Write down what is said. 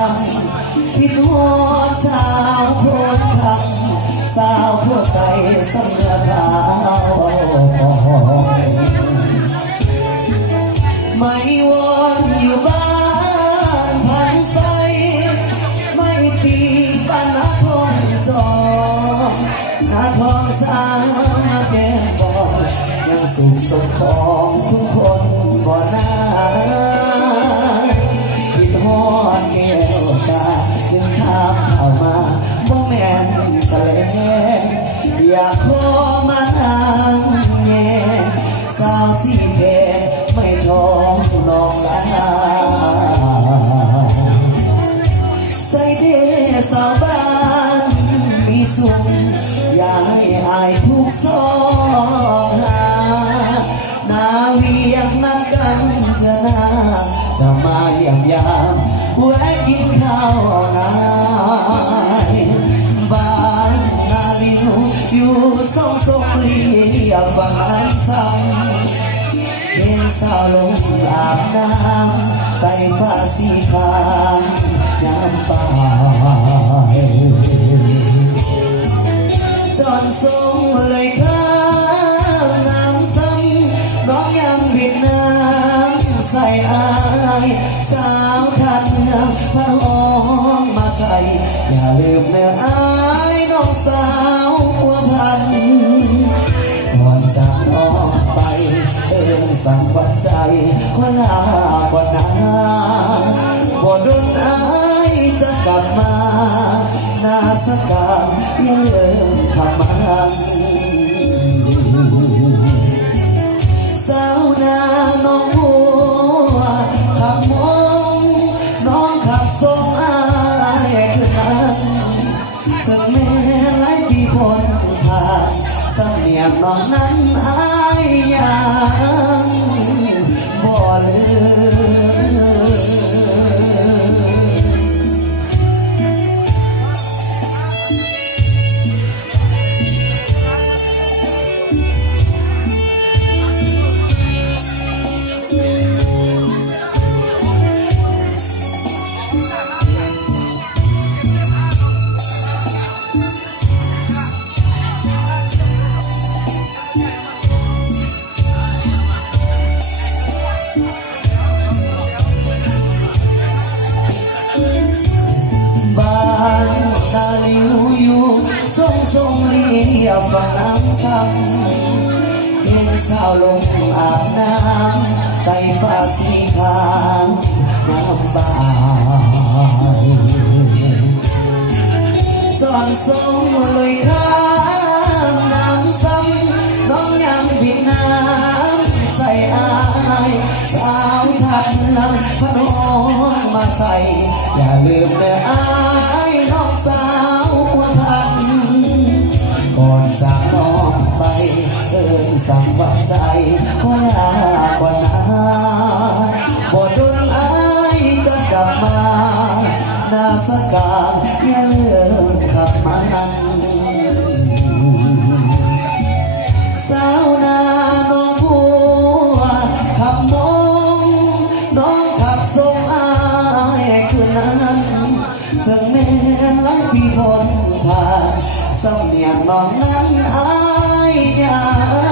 ซ้ำคิดหัวสาวโพดคำสาวผู้ใส่เสื้อขาวไม่วนอยู่บ้านพันใสไม่ปีปันนาทองจอนาทองสาวแก้มบอกยังสุขสมของทุกคนบ่นาคิดฮอดแก้วตาจึงถามเข้ามาบ่แม่นทะเลอยากขอมานั่งแง่สาวสีแดงไม่ท้องนองลาใส่เดสาวบ้านมีสุขอย่าให้อายทุกสองหานาเวียงนักกันจะนาจะมาเยี่ยมยามแวะกินข้าวนายบ้านนาลิวอยู่สองสงเลียฝั่งอันซ้ำเห็นสาวลงอาบน้ำใส่ผ้าสีขาวน้ำป่าจอนทรงเลยข้ามน้ำซ้ำร้องยังบิดน้ำใส่อายสาวทัดเนื้อพระห้องมาใส่อย่าลืมแม่อายน้องสาวหัวพันก่อนจากน้องไปเอิ้นสั่งวัดใจคนลาบ่นาบ่ดนอายจะกลับมานาสกาอย่าลืมคำมันสาวนาน้องบัวขับมองน้องขับส่งอายขึ้นนั้นจะแม่หลายปีพ้นผ่านสำเนียงน้องนั้นอายยังบ่ลืมส่งเรียบฝั่งน้ำซ้ำเห็นสาวลงอาบน้ำใส่ผ้าสีขาวน้ำบานจอนส่งเลยข้ามน้ำซ้ำน้องยังผิดน้ำใส่อายสาวทัดน้ำพระน้องมาใส่อย่าลืมแม่อายน้องสาวหัวพันก่อนจากน้องไปเอิ้นสั่งวัดใจขอลากว่านาบ่ดนอายจะกลับมานาสกาอย่าลืมขับมันสาวนาน้องบัวขับมองน้องขับส่งอายคืนนั้นถึงแม้หลายปีพ้นผ่านสำเนียงน้องนั้นอายยัง